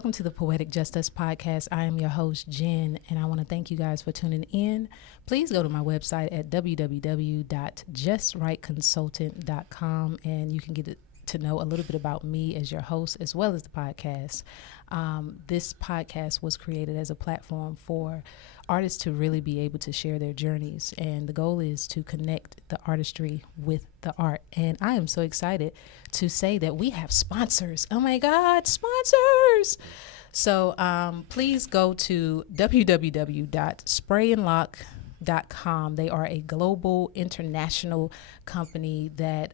welcome to the Poetic JustUS podcast. I am your host, Jen, and I want to thank you guys for tuning in. Please go to my website at www.justrightconsultant.com, and you can get to know a little bit about me as your host as well as the podcast. This podcast was created as a platform for artists to really be able to share their journeys, and the goal is to connect the artistry with the art. And I am so excited to say that we have sponsors. Oh my God, sponsors! So please go to www.sprayandlock.com. They are a global international company that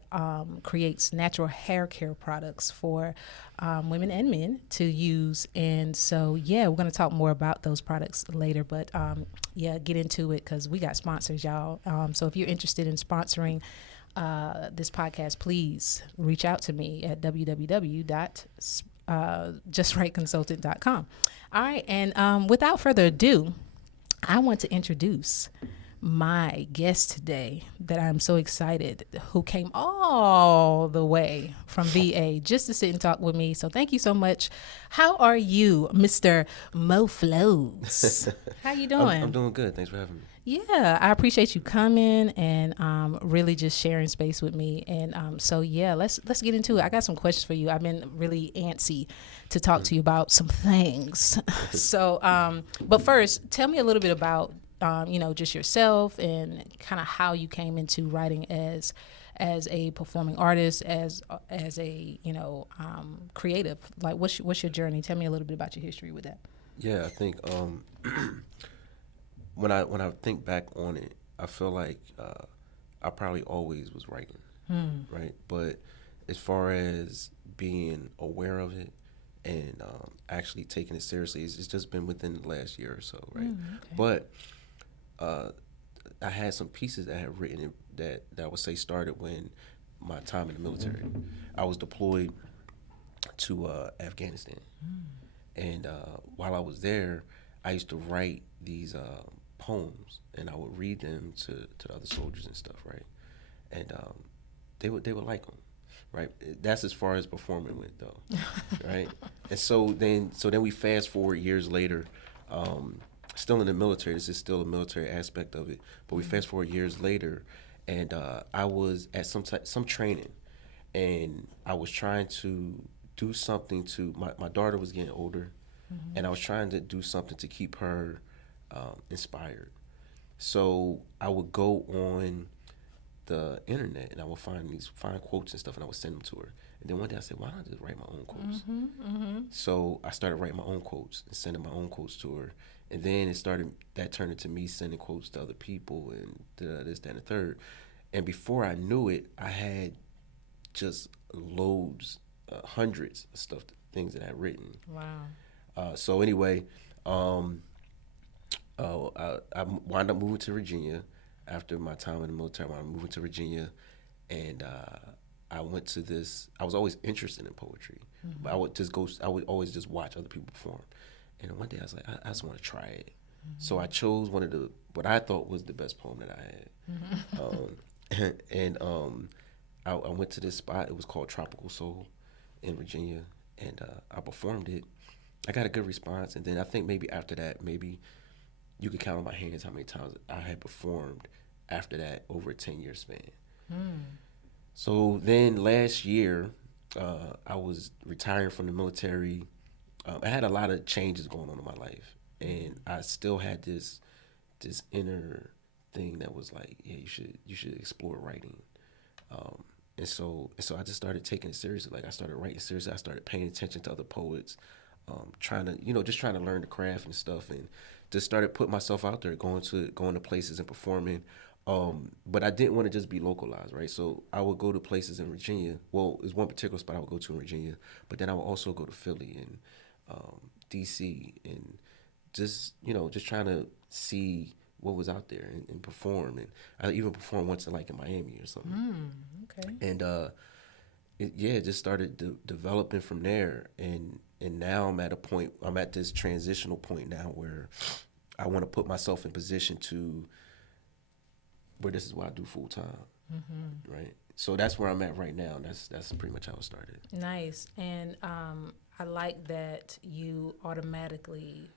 creates natural hair care products for women and men to use. And so, yeah, we're going to talk more about those products later. But, get into it because we got sponsors, y'all. So if you're interested in sponsoring this podcast, please reach out to me at justrightconsultant.com. All right. And without further ado, I want to introduce my guest today that I'm so excited, who came all the way from VA just to sit and talk with me. So thank you so much. How are you, Mr. Mo Flows? How you doing? I'm doing good. Thanks for having me. Yeah, I appreciate you coming and really just sharing space with me. And let's get into it. I got some questions for you. I've been really antsy to talk to you about some things. But first, tell me a little bit about just yourself and kind of how you came into writing as a performing artist, as a creative. Like, what's your journey? Tell me a little bit about your history with that. Yeah, I think when I think back on it, I feel like I probably always was writing, right? But as far as being aware of it and actually taking it seriously, it's just been within the last year or so, right? Okay. But I had some pieces that I had written that I would say started when my time in the military. I was deployed to Afghanistan, and while I was there, I used to write these poems, and I would read them to the other soldiers and stuff, right? And they would like them, right? That's as far as performing went, though, right? And so then we fast forward years later. Still in the military. This is still a military aspect of it. But we fast forward years later, and I was at some training, and I was trying to do something to my daughter was getting older, and I was trying to do something to keep her inspired. So I would go on the internet and I would find quotes and stuff, and I would send them to her. And then one day I said, why don't I just write my own quotes? So I started writing my own quotes and sending my own quotes to her. And then that turned into me sending quotes to other people and this, that, and the third. And before I knew it, I had just loads, hundreds of things that I had written. Wow. So anyway, I wound up moving to Virginia after my time in the military. I wound up moving to Virginia, and I went to this. I was always interested in poetry, but I would always just watch other people perform. And one day I was like, I just want to try it. So I chose what I thought was the best poem that I had. I went to this spot. It was called Tropical Soul in Virginia, and I performed it. I got a good response, and then I think maybe after that, maybe you could count on my hands how many times I had performed after that over a 10-year span. So then last year, I was retiring from the military. I had a lot of changes going on in my life, and I still had this inner thing that was like, yeah, you should explore writing. And so I just started taking it seriously. Like, I started writing seriously. I started paying attention to other poets, trying to learn the craft and stuff, and just started putting myself out there, going to places and performing. But I didn't want to just be localized, right? So I would go to places in Virginia. Well, there's one particular spot I would go to in Virginia, but then I would also go to Philly and DC, and just trying to see what was out there and perform. And I even performed once in Miami or something. Okay. And it just started developing from there. And now I'm at this transitional point now where I want to put myself in position to where this is what I do full time, right? So that's where I'm at right now. That's pretty much how it started. Nice. And I like that you automatically,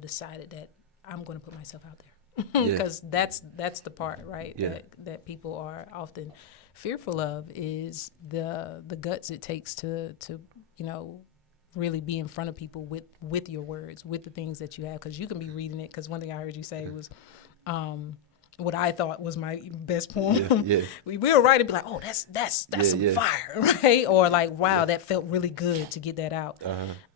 decided that I'm going to put myself out there, because that's the part, right? Yeah. That people are often fearful of, is the guts it takes to really be in front of people with your words, with the things that you have, because you can be reading it. Because one thing I heard you say was, what I thought was my best poem. Yeah. We were write it, be like, oh, that's some fire, right? Or like, wow, that felt really good to get that out.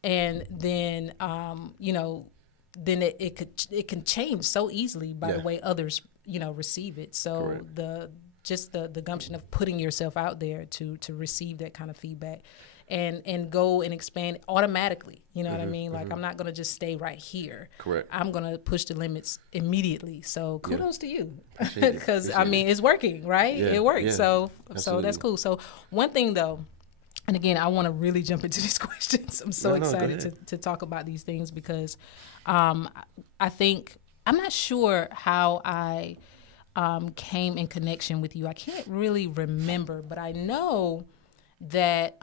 And then, then it can change so easily by the way others, receive it. So Correct. the gumption of putting yourself out there to receive that kind of feedback and go and expand automatically. You know what I mean? Like, I'm not going to just stay right here. Correct. I'm going to push the limits immediately. So kudos to you, Appreciate it. because I mean, it's working, right? Yeah, It works. yeah. So Absolutely. that's cool. So one thing though, and again, I want to really jump into these questions. I'm so excited to talk about these things, because I think, I'm not sure how I came in connection with you. I can't really remember, but I know that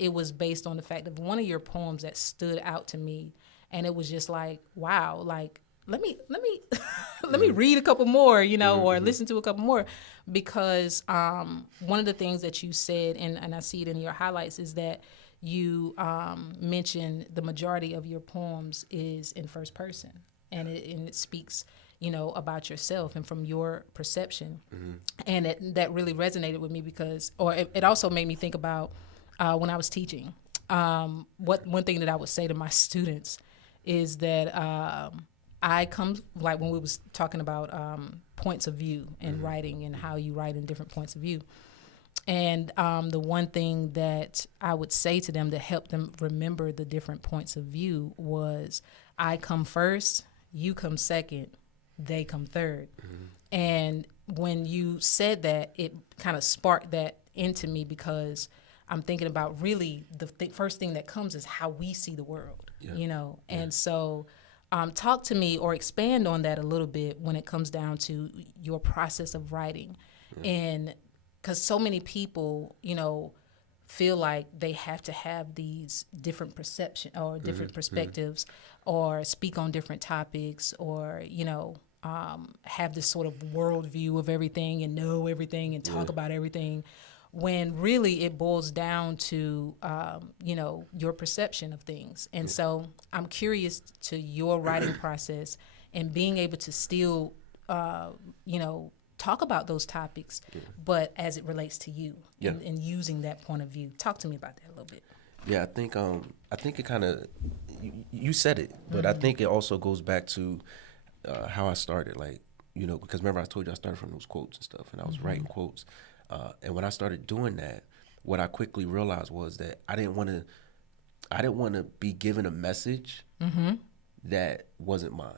it was based on the fact of one of your poems that stood out to me, and it was just like, wow, like let me let me read a couple more, or listen to a couple more, because one of the things that you said, and I see it in your highlights, is that you mentioned the majority of your poems is in first person, and it speaks about yourself and from your perception. And that really resonated with me, because, or it also made me think about when I was teaching. One thing that I would say to my students is that I come, like when we was talking about points of view in writing and how you write in different points of view. And the one thing that I would say to them to help them remember the different points of view was, I come first, you come second, they come third. And when you said that, it kind of sparked that into me, because I'm thinking about really the first thing that comes is how we see the world, And so talk to me or expand on that a little bit when it comes down to your process of writing. And because so many people, feel like they have to have these different perception or different perspectives, or speak on different topics, or, have this sort of worldview of everything and know everything and talk about everything, when really it boils down to, your perception of things. And so I'm curious to your writing process and being able to still, talk about those topics, but as it relates to you and using that point of view. Talk to me about that a little bit. Yeah, I think it kind of, you said it, but I think it also goes back to how I started, like, because remember I told you I started from those quotes and stuff, and I was writing quotes. And when I started doing that, what I quickly realized was that I didn't want to be given a message that wasn't mine.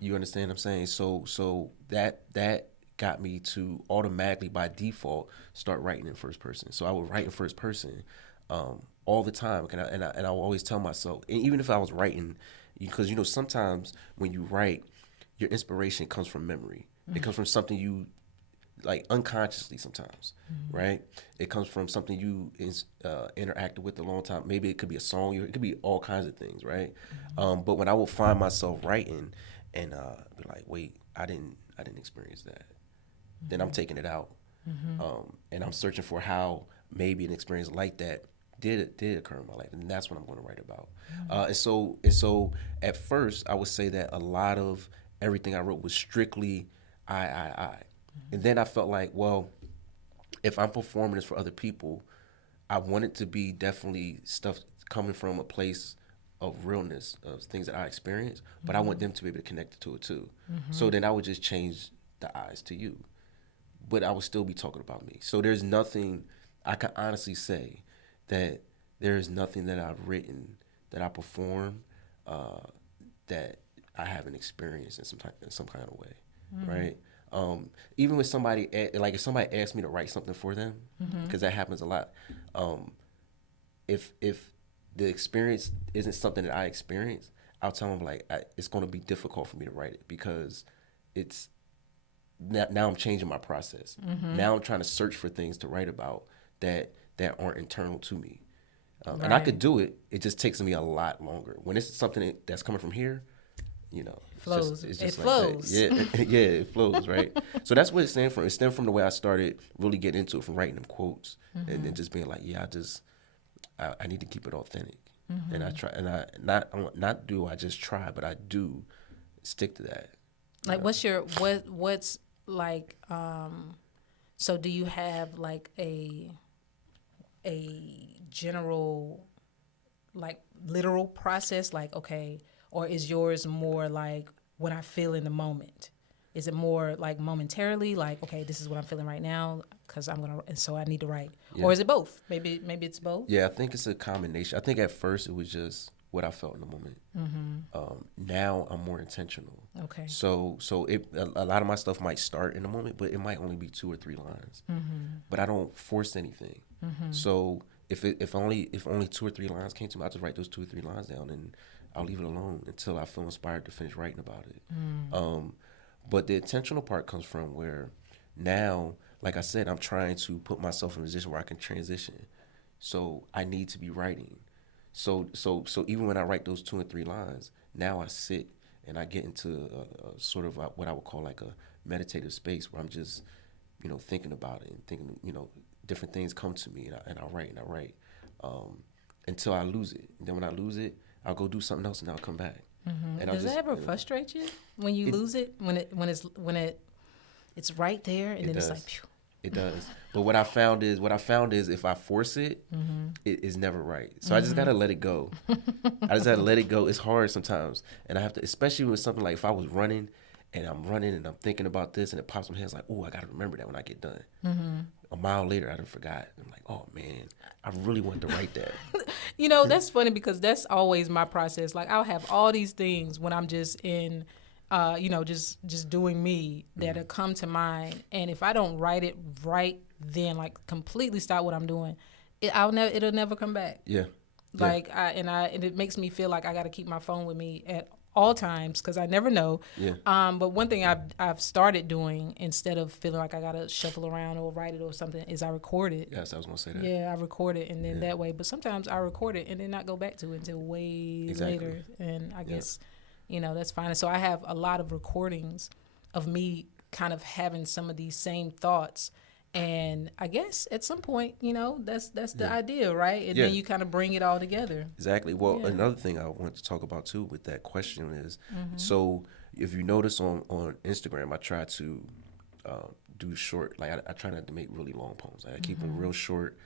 You understand what I'm saying? So that got me to automatically, by default, start writing in first person. So I would write in first person all the time, and I will always tell myself, and even if I was writing, because sometimes when you write, your inspiration comes from memory. It comes from something you, like, unconsciously sometimes, right? It comes from something you interacted with a long time. Maybe it could be a song. It could be all kinds of things, right? But when I will find myself writing and be like, wait, I didn't experience that, then I'm taking it out, and I'm searching for how maybe an experience like that did occur in my life, and that's what I'm going to write about. And so at first, I would say that a lot of everything I wrote was strictly I. And then I felt like, well, if I'm performing this for other people, I want it to be definitely stuff coming from a place of realness, of things that I experience, but I want them to be able to connect to it too. So then I would just change the eyes to you, but I would still be talking about me. So there's nothing, I can honestly say that there is nothing that I've written, that I perform, that I haven't experienced in some kind of way, right? Even with somebody, like if somebody asks me to write something for them, because that happens a lot. If the experience isn't something that I experienced, I'll tell them, like, it's going to be difficult for me to write it, because it's now I'm changing my process. Now I'm trying to search for things to write about that that aren't internal to me. And I could do it. It just takes me a lot longer. When it's something that's coming from here, you know, flows. It's just it like flows. that. Yeah, it flows, right? So that's what it stemmed from. It stemmed from the way I started really getting into it, from writing them quotes, and then just being like, yeah, I need to keep it authentic, and I try, and I not do I just try, but I do stick to that. Like, what's like? So, do you have like a general, like, literal process? Like, okay, or is yours more like when I feel in the moment? Is it more like momentarily, like, okay, this is what I'm feeling right now, because and so I need to write, or is it both? Maybe it's both. Yeah, I think it's a combination. I think at first it was just what I felt in the moment. Now I'm more intentional. Okay. So a lot of my stuff might start in the moment, but it might only be 2 or 3 lines. But I don't force anything. So if only 2 or 3 lines came to me, I just write those 2 or 3 lines down, and I'll leave it alone until I feel inspired to finish writing about it. But the intentional part comes from where now, like I said, I'm trying to put myself in a position where I can transition. So I need to be writing. So even when I write those 2 and 3 lines, now I sit and I get into a sort of what I would call like a meditative space where I'm just, thinking about it and thinking, different things come to me, and I write until I lose it. And then when I lose it, I'll go do something else and I'll come back. And Does that ever frustrate you when you lose it? When it's right there and then it's like, phew. It does. But what I found is if I force it, it is never right. So I just gotta let it go. I just gotta let it go. It's hard sometimes, and I have to, especially with something like if I was running and I'm thinking about this and it pops in my head, it's like, oh, I gotta remember that when I get done. A mile later, I done forgot. I'm like, oh man, I really wanted to write that. That's funny because that's always my process. Like, I'll have all these things when I'm just in, just doing me that'll come to mind. And if I don't write it right then, like completely stop what I'm doing, it'll never come back. Yeah. Like, and it makes me feel like I got to keep my phone with me at all times because I never know. Yeah. But one thing I've started doing instead of feeling like I got to shuffle around or write it or something is I record it. Yes, I was going to say that. Yeah, I record it and then that way. But sometimes I record it and then not go back to it until way later. And I guess, that's fine. And so I have a lot of recordings of me kind of having some of these same thoughts. And I guess at some point, that's the idea, right? And then you kind of bring it all together. Exactly. Well, another thing I want to talk about too with that question is, so if you notice on Instagram, I try to do short, like I try not to make really long poems. I keep them real short,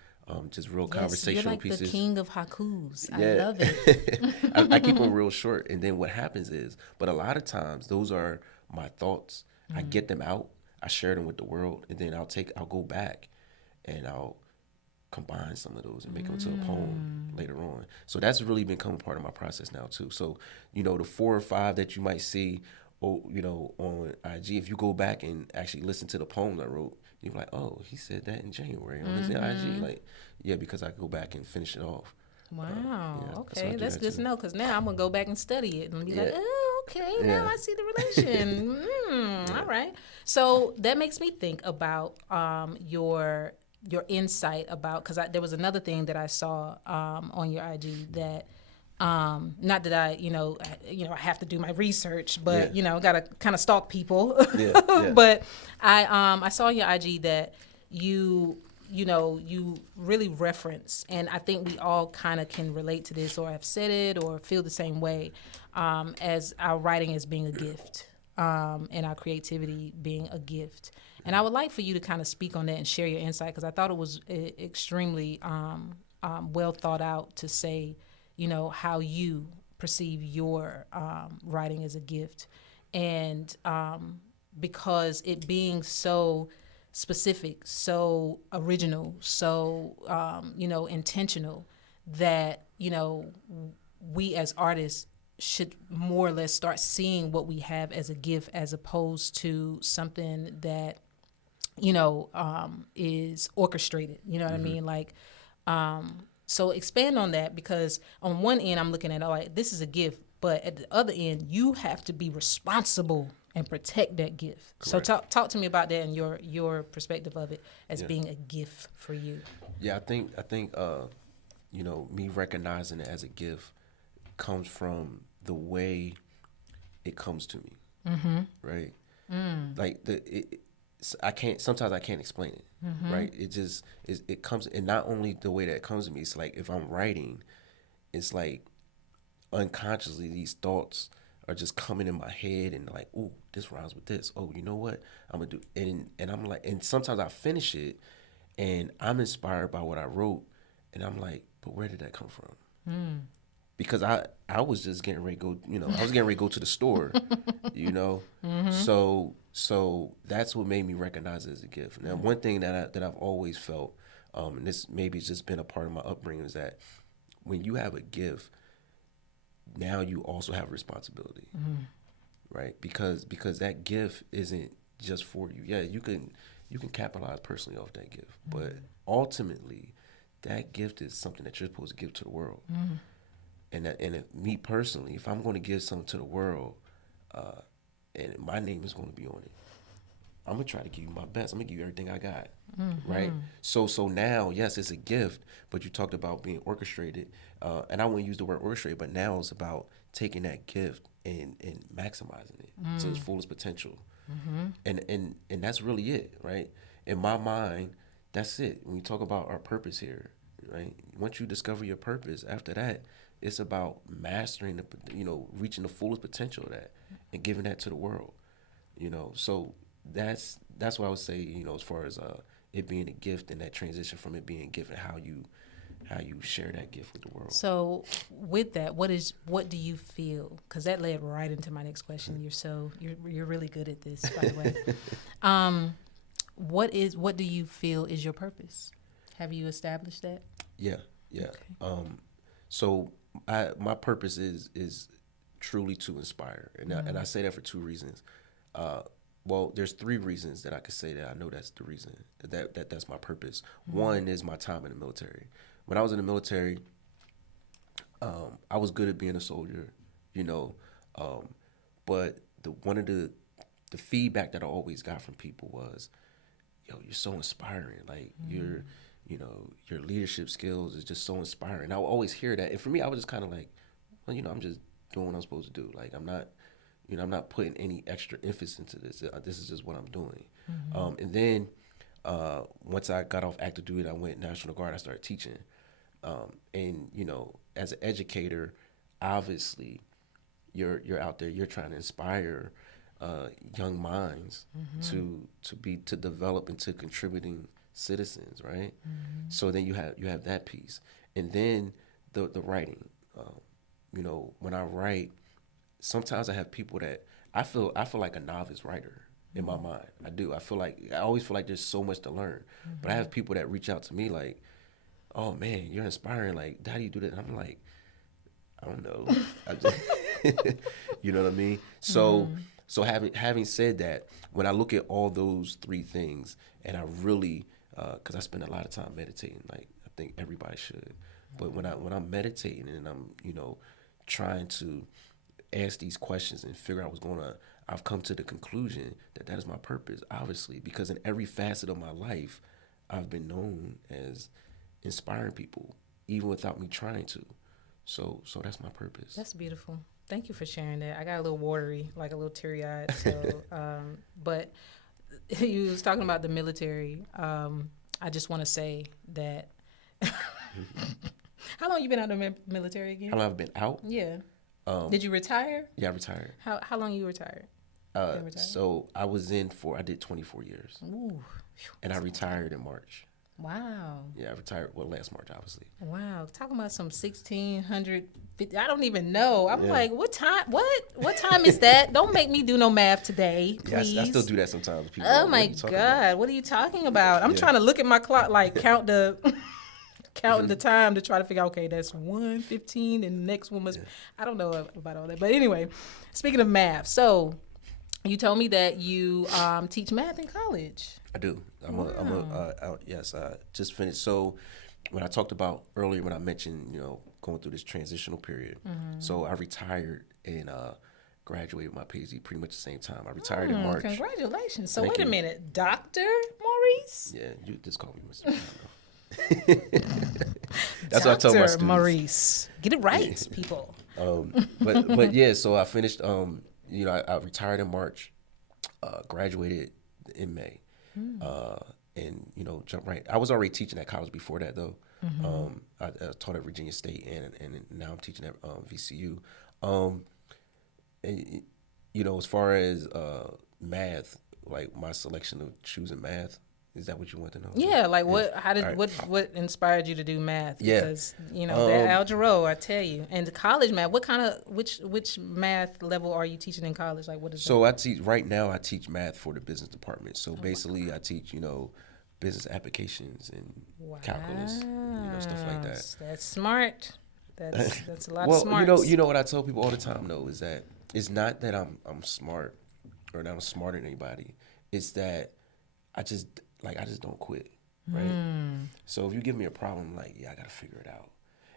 just real conversational you're like pieces. The king of haikus. Yeah. I love it. I keep them real short, and then what happens is, but a lot of times those are my thoughts. I get them out. I share them with the world, and then I'll go back and I'll combine some of those and make them into a poem later on. So that's really become part of my process now too. So, the 4 or 5 that you might see, on IG, if you go back and actually listen to the poems I wrote, you're like, oh, he said that in January on his IG. Like, yeah, because I go back and finish it off. Wow. Okay, that's good to know, because now I'm going to go back and study it and be like, oh, okay, now I see the relation. All right. So that makes me think about your insight about, because there was another thing that I saw on your IG that, not that I have to do my research, but got to kind of stalk people. But I saw on your IG that you really reference, and I think we all kind of can relate to this or have said it or feel the same way, as our writing as being a gift, and our creativity being a gift. And I would like for you to kind of speak on that and share your insight, because I thought it was extremely well thought out to say, how you perceive your writing as a gift. And because it being so specific, so original, so, intentional, that, we as artists should more or less start seeing what we have as a gift, as opposed to something that, is orchestrated. You know what I mean? Like, so expand on that, because on one end I'm looking at, like, this is a gift, but at the other end you have to be responsible and protect that gift. Correct. So talk to me about that and your perspective of it as being a gift for you. Yeah, I think me recognizing it as a gift comes from the way it comes to me, right? Like I can't. Sometimes I can't explain it, right? It just it comes, and not only the way that it comes to me. It's like if I'm writing, it's like unconsciously these thoughts are just coming in my head, and like, oh, this rhymes with this. Oh, you know what? I'm gonna do, and I'm like, and sometimes I finish it, and I'm inspired by what I wrote, and I'm like, but where did that come from? Because I was just getting ready to go, I was getting ready to go to the store, you know. So that's what made me recognize it as a gift. Now, one thing that I've always felt, and this maybe it's just been a part of my upbringing, is that when you have a gift, now you also have responsibility, right? Because that gift isn't just for you. Yeah, you can capitalize personally off that gift, but ultimately, that gift is something that you're supposed to give to the world. Me personally, if I'm going to give something to the world, and my name is going to be on it, I'm gonna try to give you my best. I'm gonna give you everything I got, right? So now, yes, it's a gift, but you talked about being orchestrated, and I wouldn't use the word orchestrated, but now it's about taking that gift and maximizing it to its fullest potential, and that's really it, right? In my mind, that's it. When we talk about our purpose here, right? Once you discover your purpose, after that, it's about mastering reaching the fullest potential of that and giving that to the world, So that's what I would say, as far as it being a gift and that transition from it being a gift and how you share that gift with the world. So with that, what do you feel? Because that led right into my next question. You're really good at this, by the way. What do you feel is your purpose? Have you established that? Yeah. Okay. So my purpose is truly to inspire, and I say that for two reasons. Well, there's three reasons that I could say that I know that's the reason that's my purpose. One is my time in the military. When I was in the military, I was good at being a soldier, but one of the feedback that I always got from people was, yo, you're so inspiring. Like your leadership skills is just so inspiring. I would always hear that. And for me, I was just kind of like, well, I'm just doing what I'm supposed to do. Like I'm not putting any extra emphasis into this. This is just what I'm doing. And then once I got off active duty, I went National Guard. I started teaching. And as an educator, obviously, you're out there. You're trying to inspire young minds to develop into contributing citizens, right? So then you have that piece, and then the writing. When I write, sometimes I have people that I feel like a novice writer in my mind. I do. I always feel like there's so much to learn. But I have people that reach out to me like, "Oh man, you're inspiring. Like, how do you do that?" And I'm like, I don't know. You know what I mean? So having said that, when I look at all those three things, and I really, because I spend a lot of time meditating, like I think everybody should. But when I'm meditating and I'm trying to ask these questions and figure out what's going on, I've come to the conclusion that is my purpose, obviously, because in every facet of my life, I've been known as inspiring people, even without me trying to. So that's my purpose. That's beautiful. Thank you for sharing that. I got a little watery, like a little teary-eyed. So, but you was talking about the military. I just want to say that. How long you been out of the military again? How long I've been out? Yeah. Did you retire? Yeah, I retired. How long you retired? So I did 24 years. Ooh. And I retired in March. Wow. Yeah, I retired, last March, obviously. Wow. Talking about some 1650, I don't even know. I'm like, what time? What time is that? Don't make me do no math today, please. Yeah, I still do that sometimes. People oh my God. What are you talking about? I'm trying to look at my clock, like count the time to try to figure out, okay, that's 1:15 and the next one must, I don't know about all that. But anyway, speaking of math, so you told me that you teach math in college. I do. Yes, I just finished. So when I talked about earlier, when I mentioned, going through this transitional period, so I retired and graduated my PhD pretty much the same time. I retired in March. Congratulations. So wait a minute, Dr. Maurice? Yeah, you just call me Mr. That's what I tell my Dr. students. Maurice. Get it right, people. But yeah, so I finished. I retired in March, graduated in May, and jumped right. I was already teaching at college before that though. I taught at Virginia State, and now I'm teaching at VCU. And, as far as math, like my selection of choosing math, is that what you want to know? Yeah, like Yeah. what inspired you to do math? Yeah. Because that algebra, I tell you, and the college math. What kind of which math level are you teaching in college? Like what is So I teach right now. I teach math for the business department. So basically, I teach business applications and calculus, stuff like that. That's smart. That's a lot Well, of smarts. you know what I tell people all the time though is that it's not that I'm smart or that I'm smarter than anybody. It's that I just don't quit, right? So if you give me a problem, like I gotta figure it out.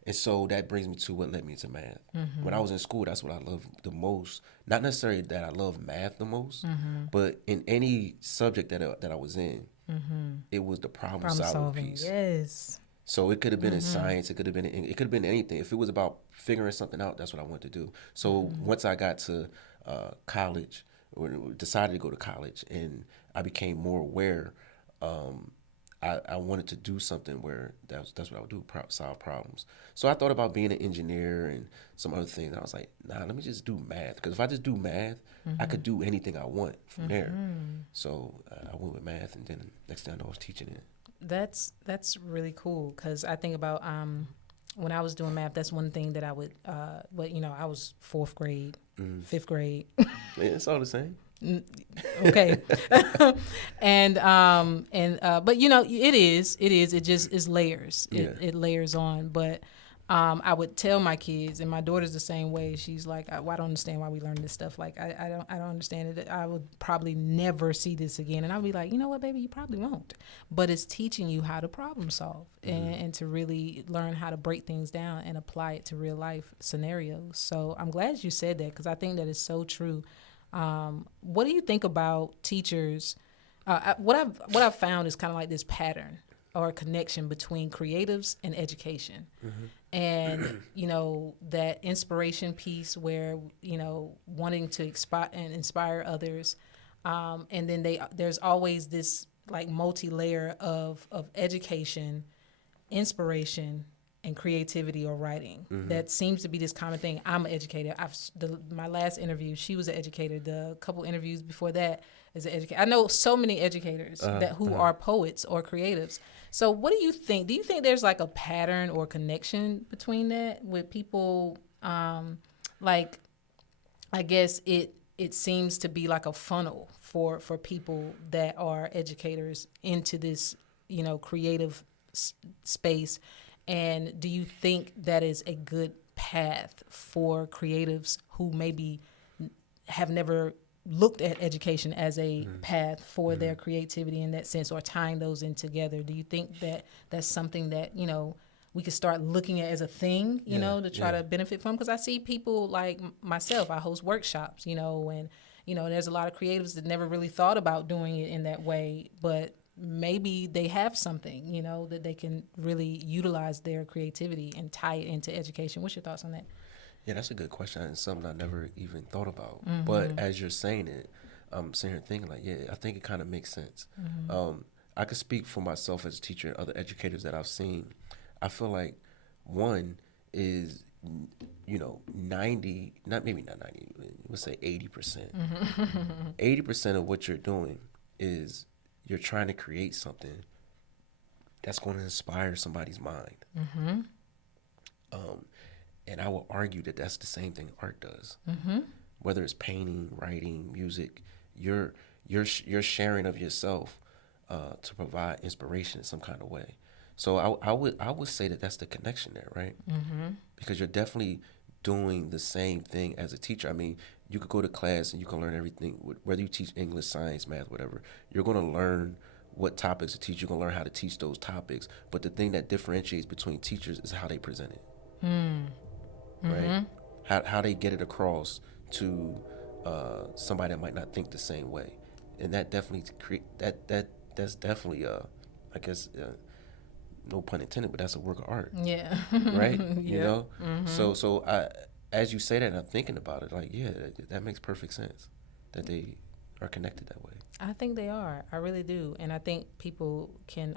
And so that brings me to what led me to math. When I was in school, that's what I loved the most. Not necessarily that I love math the most, but in any subject that I was in, it was the problem solving piece. Yes. So it could have been in science, it could have been anything. If it was about figuring something out, that's what I wanted to do. So once I got to college, or decided to go to college, and I became more aware, I wanted to do something where that's what I would do, solve problems. So I thought about being an engineer and some other things. And I was like, nah, let me just do math. Because if I just do math, I could do anything I want from there. So I went with math, and then next thing I know, I was teaching it. That's really cool because I think about when I was doing math, that's one thing that I would, I was fourth grade, fifth grade. Yeah, it's all the same. Okay. but it just is layers. It layers on. But I would tell my kids, and my daughter's the same way. She's like, I don't understand why we learn this stuff. Like, I don't understand it. I would probably never see this again. And I'll be like, you know what, baby, you probably won't. But it's teaching you how to problem solve and to really learn how to break things down and apply it to real life scenarios. So I'm glad you said that because I think that is so true. What do you think about teachers? What I've found is kind of like this pattern or connection between creatives and education. And, that inspiration piece where, wanting to inspire others. And then there's always this like multi-layer of education, inspiration, and creativity or writing. That seems to be this common thing. I'm an educator. My last interview, she was an educator. The couple interviews before that is an educator. I know so many educators who are poets or creatives. So what do you think? Do you think there's like a pattern or connection between that with people? Like, I guess it seems to be like a funnel for people that are educators into this, creative space. And do you think that is a good path for creatives who maybe have never looked at education as a path for their creativity in that sense, or tying those in together? Do you think that that's something that, we could start looking at as a thing, to try to benefit from? Because I see people like myself, I host workshops, and, there's a lot of creatives that never really thought about doing it in that way, but maybe they have something, that they can really utilize their creativity and tie it into education. What's your thoughts on that? Yeah, that's a good question. It's something I never even thought about. But as you're saying it, I'm sitting here thinking like, yeah, I think it kind of makes sense. I could speak for myself as a teacher and other educators that I've seen. I feel like one is, 90, not 90, let's say 80%. 80% of what you're doing is you're trying to create something that's going to inspire somebody's mind. And I will argue that that's the same thing art does. Whether it's painting, writing, music, you're sharing of yourself to provide inspiration in some kind of way. So I would say that that's the connection there, right? Because you're definitely doing the same thing as a teacher. I mean, you could go to class and you can learn everything, whether you teach English, science, math, whatever. You're going to learn what topics to teach. You're going to learn how to teach those topics. But the thing that differentiates between teachers is how they present it. Right? How they get it across to somebody that might not think the same way. And that definitely that's definitely I guess no pun intended, but that's a work of art. Yeah. Right? Yeah. You know? So I, as you say that, and I'm thinking about it, like, yeah, that makes perfect sense that they are connected that way. I think they are. I really do. And I think people can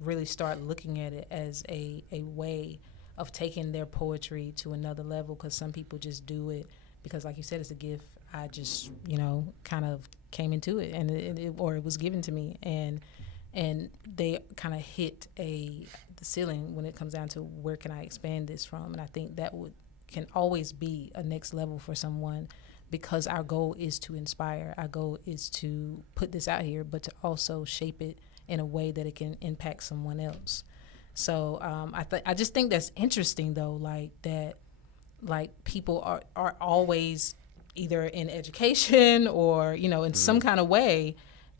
really start looking at it as a way of taking their poetry to another level, because some people just do it because, like you said, it's a gift. I just, kind of came into it, and it was given to me, and they kind of hit the ceiling when it comes down to where can I expand this from. And I think that can always be a next level for someone, because our goal is to inspire. Our goal is to put this out here, but to also shape it in a way that it can impact someone else. So I just think that's interesting, though, like people are always either in education or in some kind of way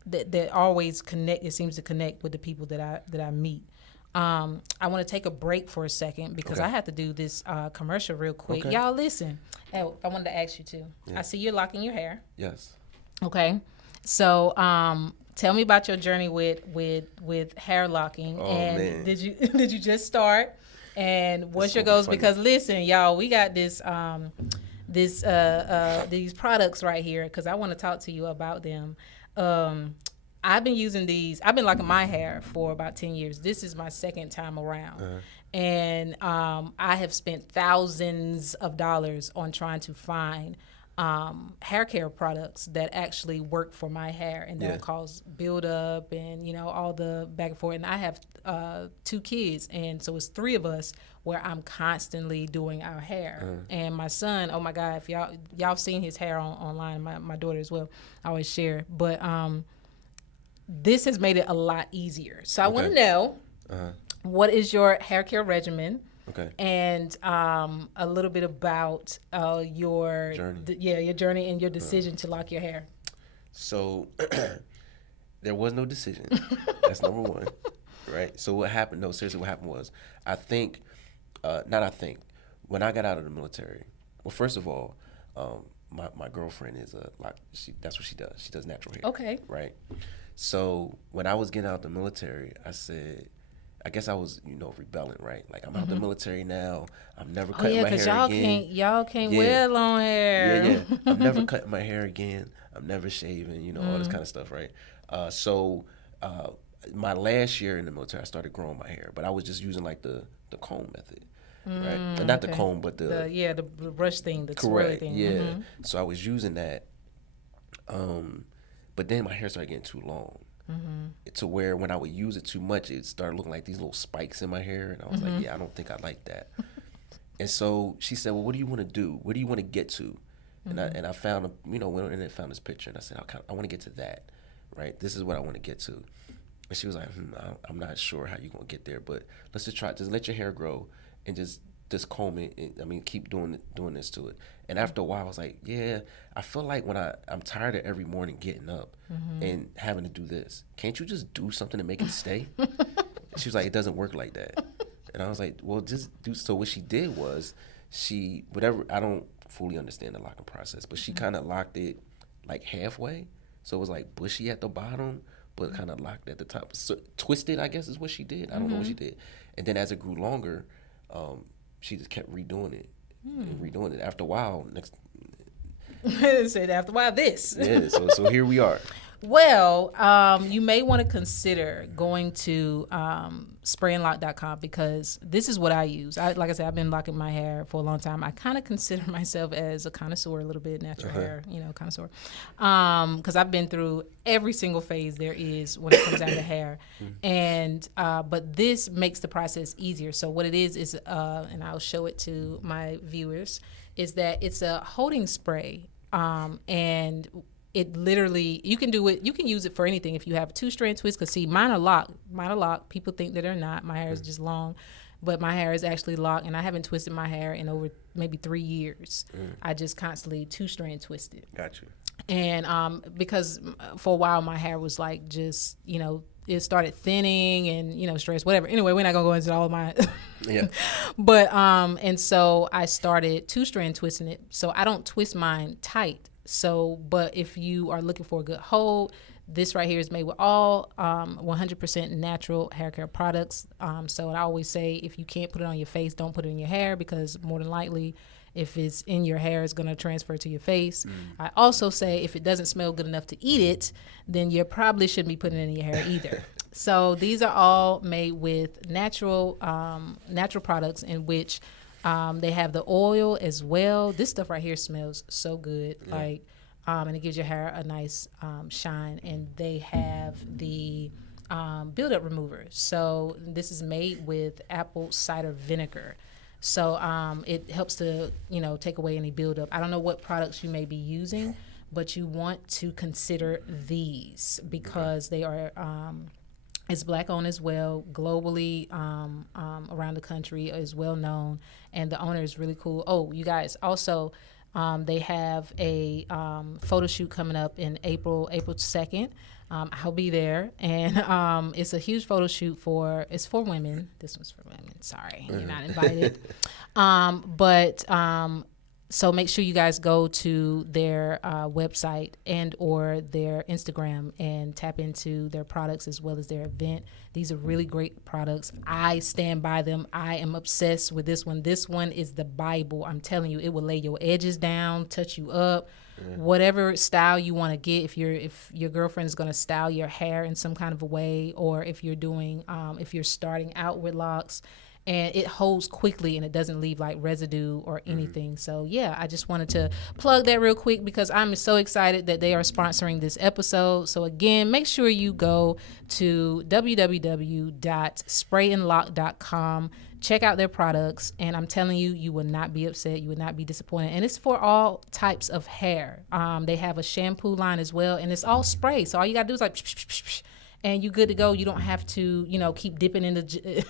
that always connect. It seems to connect with the people that I meet. I want to take a break for a second because I have to do this commercial real quick. Okay. Y'all listen. Oh, I wanted to ask you too. Yeah. I see you're locking your hair. Yes. Okay. So tell me about your journey with hair locking. Man. Did you just start? And what's your goals? Because listen, y'all, we got this these products right here, because I want to talk to you about them. I've been using these. I've been locking my hair for about 10 years. This is my second time around. And I have spent thousands of dollars on trying to find hair care products that actually work for my hair and don't cause buildup and, all the back and forth. And I have 2 kids, and so it's 3 of us where I'm constantly doing our hair. And my son, oh my God, if y'all seen his hair online, my daughter as well, I always share. But this has made it a lot easier. So I want to know, what is your hair care regimen? Okay. And a little bit about your journey. Your journey and your decision to lock your hair. So there was no decision. That's number one, right? So what happened? No, seriously, what happened was when I got out of the military. Well, first of all, my girlfriend is that's what she does. She does natural hair. Okay. Right. So when I was getting out of the military, I said, I guess I was, rebelling, right? Like, I'm out of the military now. I'm never cutting my hair again. Y'all can't wear long hair. Yeah. I'm never cutting my hair again. I'm never shaving, all this kind of stuff, right? So my last year in the military, I started growing my hair, but I was just using like the comb method, right? And not the comb, but the brush thing, the twirly thing. Yeah. So I was using that, but then my hair started getting too long. To where when I would use it too much, it started looking like these little spikes in my hair. And I was like, I don't think I like that. And so she said, well, what do you want to do? What do you want to get to? And I found, went on the internet and found this picture. And I said, I want to get to that, right? This is what I want to get to. And she was like, I'm not sure how you're going to get there. But let's just try. Just let your hair grow and just comb it. Keep doing this to it. And after a while, I was like, yeah, I feel like when I'm tired of every morning getting up and having to do this. Can't you just do something to make it stay? She was like, it doesn't work like that. And I was like, well, just do. So what she did was I don't fully understand the locking process, but she kind of locked it like halfway. So it was like bushy at the bottom, but kind of locked at the top. So twisted, I guess, is what she did. I don't know what she did. And then as it grew longer, she just kept redoing it and redoing it. After a while, said after a while, this. Yeah, so here we are. Well, you may want to consider going to sprayandlock.com, because this is what I use. Like I said, I've been locking my hair for a long time. I kind of consider myself as a connoisseur, a little bit, natural hair, connoisseur, because I've been through every single phase there is when it comes down to hair. And but this makes the process easier. So what it is, and I'll show it to my viewers, is that it's a holding spray, and it literally, you can use it for anything. If you have a 2-strand twist, because see, mine are locked. People think that they're not. My hair is just long, but my hair is actually locked, and I haven't twisted my hair in over maybe 3 years. I just constantly 2-strand twist it. Got you. And because for a while my hair was like just, it started thinning and, stress, whatever. Anyway, we're not going to go into all of my... Yeah. But, and so I started 2-strand twisting it. So I don't twist mine tight. So, but if you are looking for a good hold, This right here is made with all 100% natural hair care products. So I always say, if you can't put it on your face, don't put it in your hair, because more than likely, if it's in your hair, it's going to transfer to your face. I also say, if it doesn't smell good enough to eat it, then you probably shouldn't be putting it in your hair either. So these are all made with natural products, in which they have the oil as well. This stuff right here smells so good. And it gives your hair a nice shine. And they have the buildup remover. So this is made with apple cider vinegar. So it helps to, take away any buildup. I don't know what products you may be using, but you want to consider these, because they are, it's Black owned as well, globally, around the country, is well known, and the owner is really cool. Oh, you guys, also, they have a photo shoot coming up in April 2nd. I'll be there, and it's a huge photo shoot it's for women. This one's for women. Sorry, you're not invited. So make sure you guys go to their website and or their Instagram and tap into their products as well as their event. These are really great products. I stand by them. I am obsessed with this one. This one is the Bible. I'm telling you, it will lay your edges down, touch you up. Yeah. Whatever style you want to get, if your girlfriend is going to style your hair in some kind of a way, or if you're doing if you're starting out with locks, and it holds quickly and it doesn't leave like residue or anything. So yeah, I just wanted to plug that real quick, because I'm so excited that they are sponsoring this episode. So again, make sure you go to www.sprayandlock.com. Check out their products, and I'm telling you, you will not be upset. You will not be disappointed. And it's for all types of hair. They have a shampoo line as well, and it's all spray. So all you got to do is like, and you good to go. You don't have to, keep dipping in the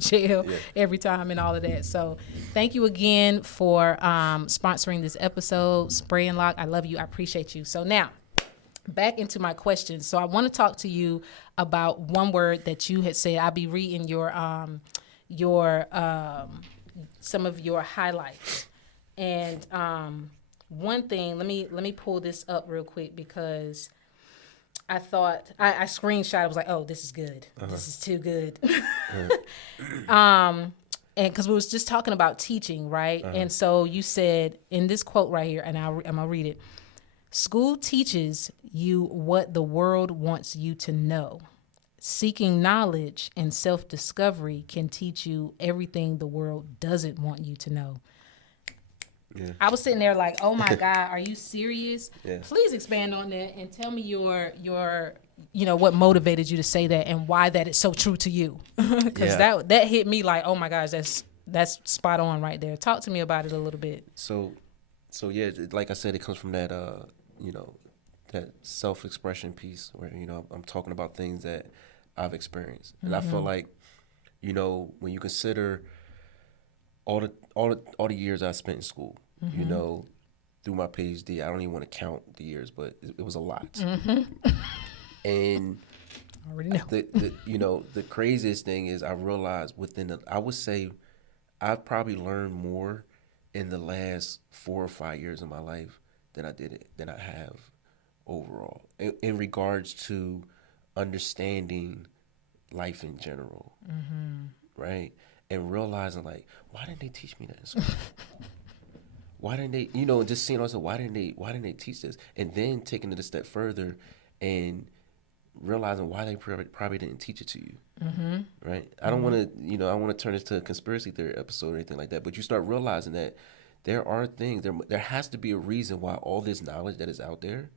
gel every time and all of that. So thank you again for sponsoring this episode, Spray and Lock. I love you. I appreciate you. So now, back into my questions. So I want to talk to you about one word that you had said. I'll be reading your some of your highlights. And one thing, let me pull this up real quick, because I thought I screenshot. I was like, "Oh, this is good. This is too good." And because we was just talking about teaching, right? And so you said in this quote right here, and I'm gonna read it: "School teaches you what the world wants you to know. Seeking knowledge and self-discovery can teach you everything the world doesn't want you to know." Yeah. I was sitting there like, oh my God, are you serious? Yeah. Please expand on that and tell me your what motivated you to say that and why that is so true to you. Because that hit me like, oh my gosh, that's spot on right there. Talk to me about it a little bit. So yeah, like I said, it comes from that that self-expression piece where I'm talking about things that I've experienced, and I feel like when you consider all the years I spent in school, through my PhD, I don't even want to count the years, but it was a lot. And I already know. The craziest thing is I realized I would say I've probably learned more in the last 4 or 5 years of my life than I have overall in regards to understanding life in general, right? And realizing like, why didn't they teach me that in school? Why didn't they, just seeing also, why didn't they teach this? And then taking it a step further and realizing why they probably didn't teach it to you, right? I don't want to, I want to turn this to a conspiracy theory episode or anything like that, but you start realizing that there are things, there has to be a reason why all this knowledge that is out there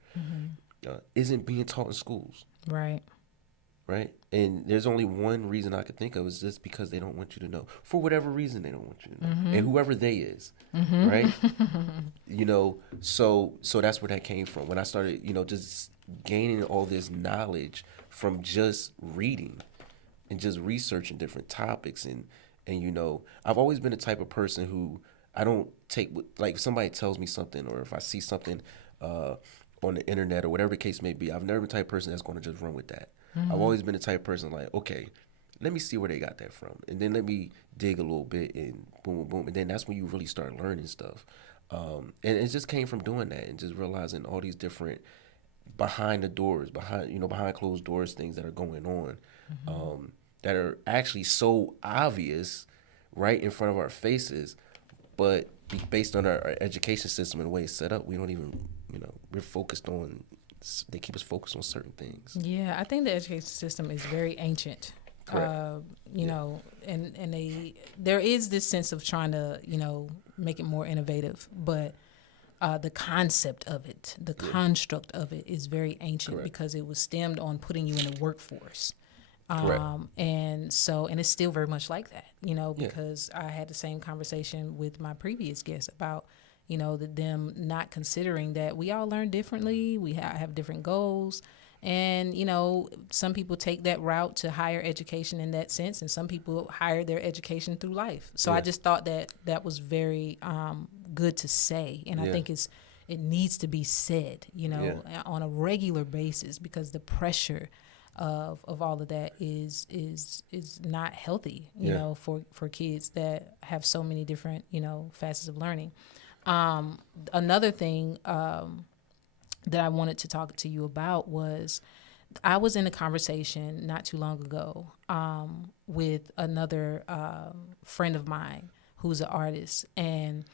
isn't being taught in schools. Right. Right? And there's only one reason I could think of, is just because they don't want you to know. For whatever reason, they don't want you to know. And whoever they is, right? So that's where that came from. When I started, just gaining all this knowledge from just reading and just researching different topics. And I've always been the type of person who I don't take, like if somebody tells me something, or if I see something on the internet or whatever the case may be, I've never been the type of person that's going to just run with that. I've always been the type of person like, okay, let me see where they got that from. And then let me dig a little bit and boom, boom, boom. And then that's when you really start learning stuff. And it just came from doing that and just realizing all these different behind the doors, behind closed doors, things that are going on, that are actually so obvious right in front of our faces, but based on our education system and the way it's set up, we don't even, we're focused on, they keep us focused on certain things. Yeah, I think the education system is very ancient. Correct. You know, and there is this sense of trying to, make it more innovative, but the concept of it, the construct of it is very ancient. Correct. Because it was stemmed on putting you in the workforce. And it's still very much like that, because I had the same conversation with my previous guest about, them not considering that we all learn differently. We have different goals. And, some people take that route to higher education in that sense, and some people hire their education through life. So I just thought that was very good to say. And I think it needs to be said, on a regular basis, because the pressure of all of that is not healthy, for kids that have so many different, facets of learning. Another thing that I wanted to talk to you about was I was in a conversation not too long ago with another friend of mine who's an artist, and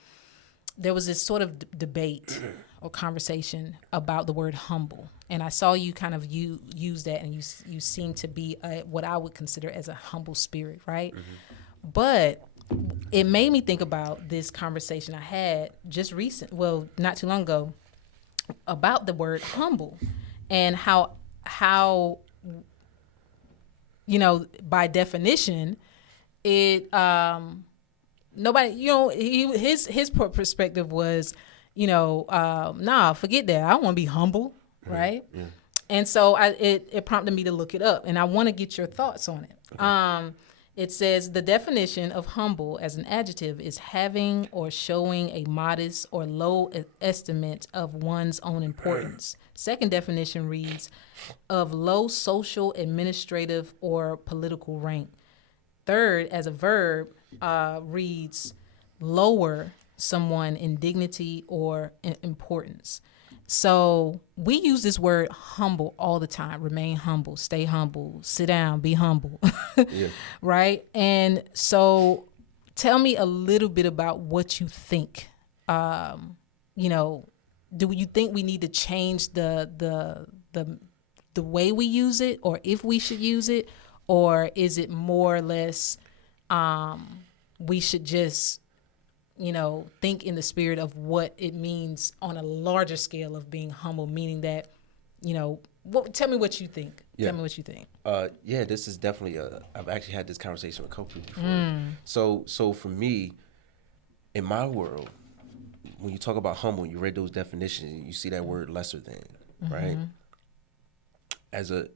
there was this sort of debate or conversation about the word humble. And I saw you kind of use that, and you seem to be what I would consider as a humble spirit, right? Mm-hmm. But it made me think about this conversation I had not too long ago, about the word humble, and how by definition it nobody his perspective was nah, forget that, I don't want to be humble, right? Yeah. And so it prompted me to look it up, and I want to get your thoughts on it. Okay. It says the definition of humble as an adjective is having or showing a modest or low estimate of one's own importance. Second definition reads, of low social, administrative, or political rank. Third, as a verb, reads lower someone in dignity or importance. So we use this word humble all the time. Remain humble, stay humble, sit down, be humble. Yeah. Right? And so tell me a little bit about what you think. Do you think we need to change the way we use it, or if we should use it, or is it more or less we should just think in the spirit of what it means on a larger scale of being humble, meaning that, tell me what you think. Yeah. Tell me what you think. This is definitely I've actually had this conversation with a couple people before. So for me, in my world, when you talk about humble, you read those definitions, you see that word lesser than, right? As a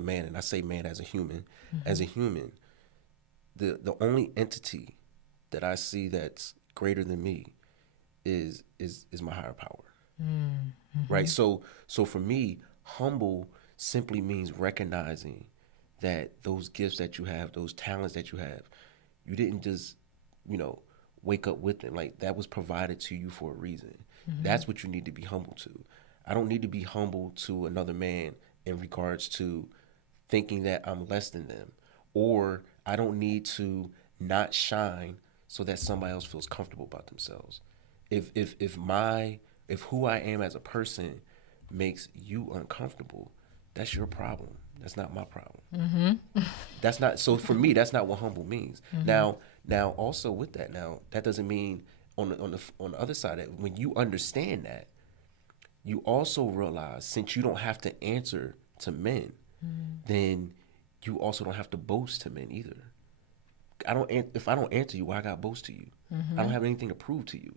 man, and I say man as a human, as a human, the only entity that I see that's greater than me is my higher power. Right? So for me, humble simply means recognizing that those gifts that you have, those talents that you have, you didn't just, wake up with them. Like, that was provided to you for a reason. That's what you need to be humble to. I don't need to be humble to another man in regards to thinking that I'm less than them, or I don't need to not shine so that somebody else feels comfortable about themselves. If who I am as a person makes you uncomfortable, that's your problem. That's not my problem. That's not, so for me, that's not what humble means. Now also with that, now that doesn't mean on the other side of it, when you understand that, you also realize, since you don't have to answer to men, then you also don't have to boast to men either. If I don't answer you, why I got to boast to you? I don't have anything to prove to you.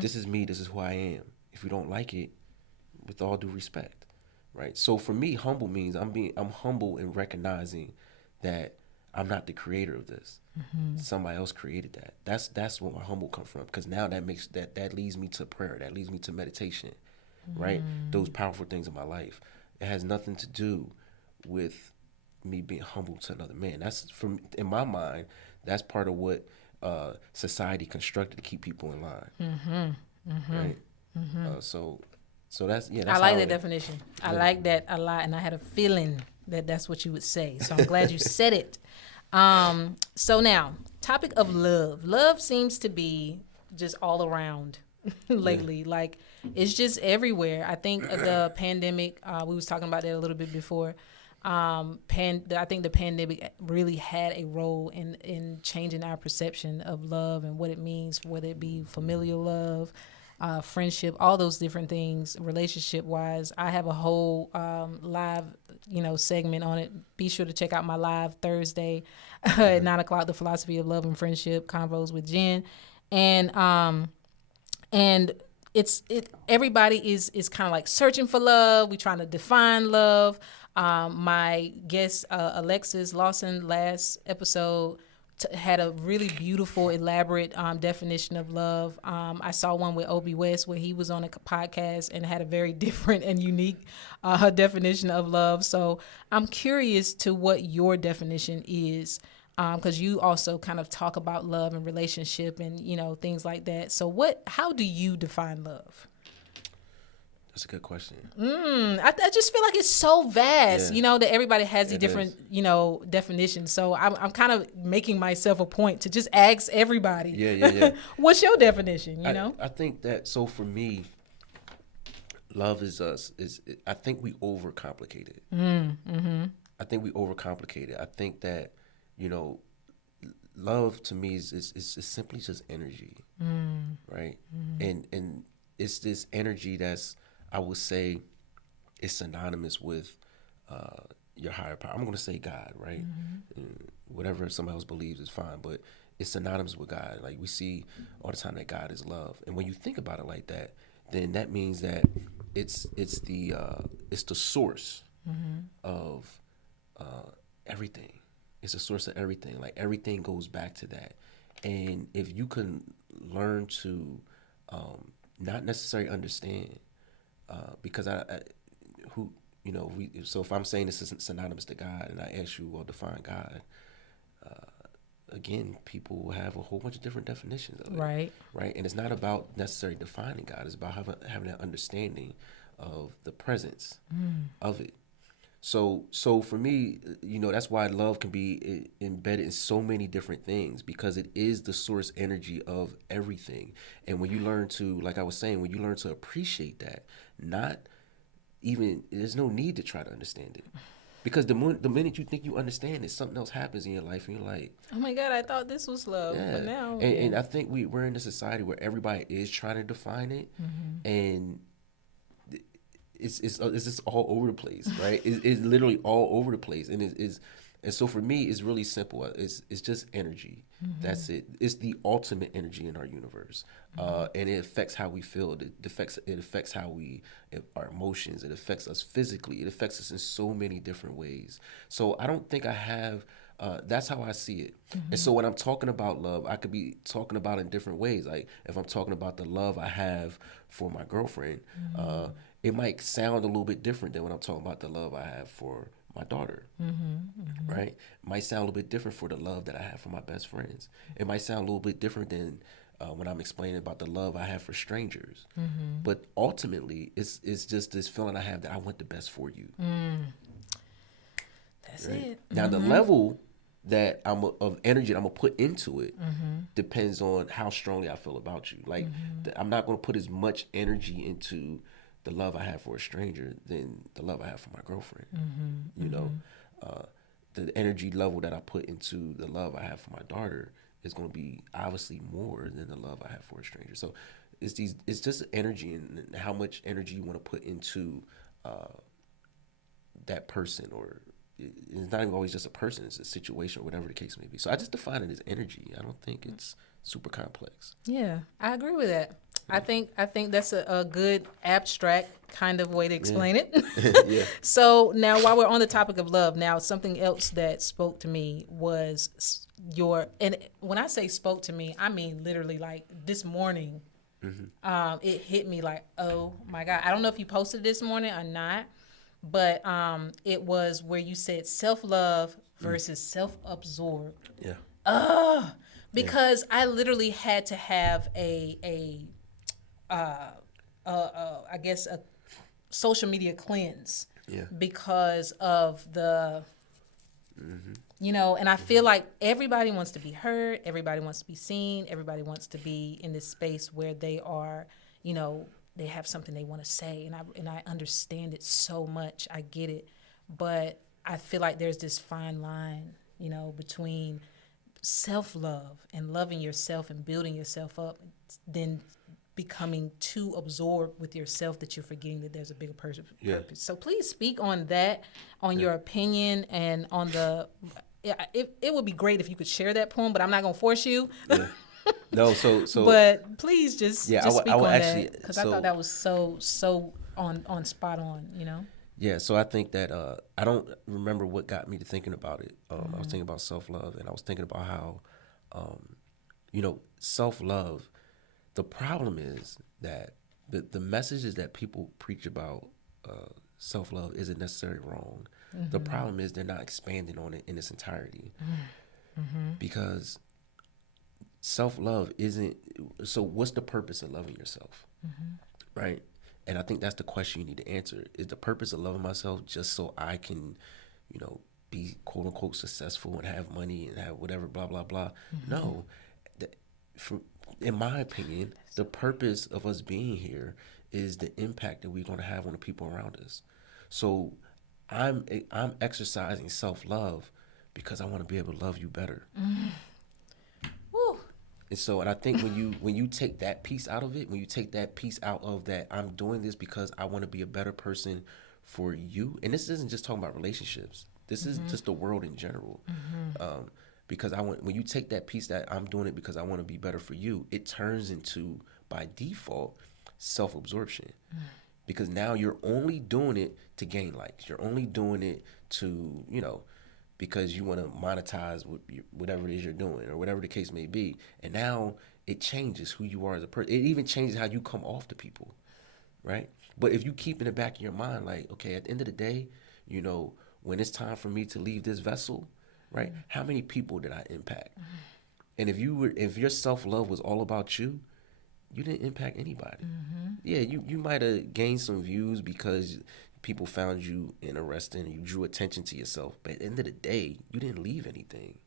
This is me. This is who I am. If you don't like it, with all due respect, right? So for me, humble means I'm humble in recognizing that I'm not the creator of this. Somebody else created that. That's where my humble come from. Because now that leads me to prayer. That leads me to meditation, right? Those powerful things in my life. It has nothing to do with me being humble to another man. That's, in my mind, that's part of what society constructed to keep people in line. Right? So So that's I like that definition. I like that a lot, and I had a feeling that that's what you would say. So I'm glad you said it. So now, topic of love. Love seems to be just all around lately. Like it's just everywhere. I think the pandemic. We was talking about that a little bit before. I think the pandemic really had a role in changing our perception of love and what it means, whether it be familial love, friendship, all those different things, relationship wise. I have a whole live, segment on it. Be sure to check out my live Thursday at 9:00, the philosophy of love and friendship convos with Jen, and everybody is kind of like searching for love. We trying to define love. My guest, Alexis Lawson, last episode had a really beautiful, elaborate definition of love. I saw one with Obi West where he was on a podcast and had a very different and unique definition of love. So I'm curious to what your definition is, because you also kind of talk about love and relationship and, things like that. So how do you define love? That's a good question. I just feel like it's so vast, that everybody has the different, definitions. So I'm kind of making myself a point to just ask everybody. Yeah. What's your definition? I think that, so for me, love is us. I think we overcomplicate it. I think we overcomplicate it. I think that, love to me is simply just energy, right? And it's this energy that's, I would say, it's synonymous with your higher power. I'm going to say God, right? Whatever somebody else believes is fine, but it's synonymous with God. Like we see all the time that God is love, and when you think about it like that, then that means that it's the source of everything. It's the source of everything. Like everything goes back to that, and if you can learn to not necessarily understand. Because so if I'm saying this isn't synonymous to God and I ask you, well, define God, again, people will have a whole bunch of different definitions of it. Right. And it's not about necessarily defining God. It's about having that understanding of the presence of it. So for me, that's why love can be embedded in so many different things, because it is the source energy of everything. And when you learn to, like I was saying, when you learn to appreciate that, there's no need to try to understand it. Because the minute you think you understand it, something else happens in your life, and you're like, oh my God, I thought this was love, but now. And I think we're in a society where everybody is trying to define it, and it's just all over the place, right? It's literally all over the place, and so for me, it's really simple. It's just energy. That's it. It's the ultimate energy in our universe, and it affects how we feel. It affects our emotions. It affects us physically. It affects us in so many different ways. So I don't think I have. That's how I see it. And so when I'm talking about love, I could be talking about it in different ways. Like if I'm talking about the love I have for my girlfriend, it might sound a little bit different than when I'm talking about the love I have for my daughter, right? It might sound a little bit different for the love that I have for my best friends. It might sound a little bit different than when I'm explaining about the love I have for strangers. But ultimately, it's just this feeling I have that I want the best for you. That's it. Now, the level that of energy that I'm gonna put into it depends on how strongly I feel about you. Like I'm not gonna put as much energy into the love I have for a stranger than the love I have for my girlfriend. The energy level that I put into the love I have for my daughter is going to be obviously more than the love I have for a stranger. So it's just energy and how much energy you want to put into that person, or it's not even always just a person, it's a situation or whatever the case may be. So I just define it as energy. I don't think it's super complex. Yeah, I agree with that. I think that's a good abstract kind of way to explain it. Yeah. So now, while we're on the topic of love, now something else that spoke to me was and when I say spoke to me, I mean literally like this morning, it hit me like, oh my God. I don't know if you posted this morning or not, but it was where you said self-love versus self-absorbed. Yeah. Because I literally had to have I guess social media cleanse Yeah. because of the, you know, and I feel like everybody wants to be heard, everybody wants to be seen, everybody wants to be in this space where they are, you know, they have something they want to say, and I understand it so much. I get it, but I feel like there's this fine line, you know, between self-love and loving yourself and building yourself up, then becoming too absorbed with yourself that you're forgetting that there's a bigger purpose. Yeah. So please speak on that, on your opinion, and on the. It would be great if you could share that poem, but I'm not gonna force you. Yeah. No, so But please just Yeah, just speak I would on actually- that, because I thought that was so on spot on. You know. yeah, so I think that I don't remember what got me to thinking about it. I was thinking about self-love, and I was thinking about how, you know, self-love. The problem is that the messages that people preach about self-love isn't necessarily wrong. The problem is they're not expanding on it in its entirety, because self-love isn't. So what's the purpose of loving yourself, right? And I think that's the question you need to answer. Is the purpose of loving myself just so I can, you know, be quote unquote successful and have money and have whatever, blah, blah, blah? No. In my opinion, the purpose of us being here is the impact that we're going to have on the people around us. So I'm exercising self-love because I want to be able to love you better. Woo. And I think when you take that piece out of it, when you take that piece out of that, I'm doing this because I want to be a better person for you. And this isn't just talking about relationships. This is just the world in general. Because when you take that piece that I'm doing it because I want to be better for you, it turns into, by default, self-absorption. Because now you're only doing it to gain likes. You're only doing it to, you know, because you want to monetize whatever it is you're doing or whatever the case may be. And now it changes who you are as a person. It even changes how you come off to people, right? But if you keep in the back of your mind, like, okay, at the end of the day, you know, when it's time for me to leave this vessel, right? How many people did I impact? And if your self-love was all about you, you didn't impact anybody. Yeah, you might have gained some views because people found you interesting and you drew attention to yourself. But at the end of the day, you didn't leave anything.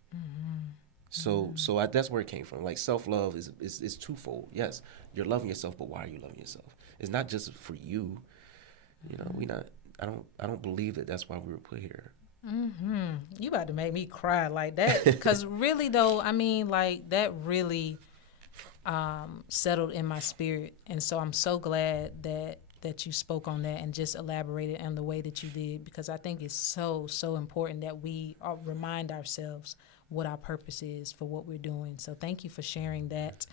So that's where it came from. Like, self-love is twofold. Yes, you're loving yourself, but why are you loving yourself? It's not just for you. You know, I don't believe that that's why we were put here. You about to make me cry like that, because really though, I mean, like, that really settled in my spirit, and so I'm so glad that you spoke on that and just elaborated on the way that you did, because I think it's so important that we remind ourselves what our purpose is for what we're doing. So thank you for sharing that.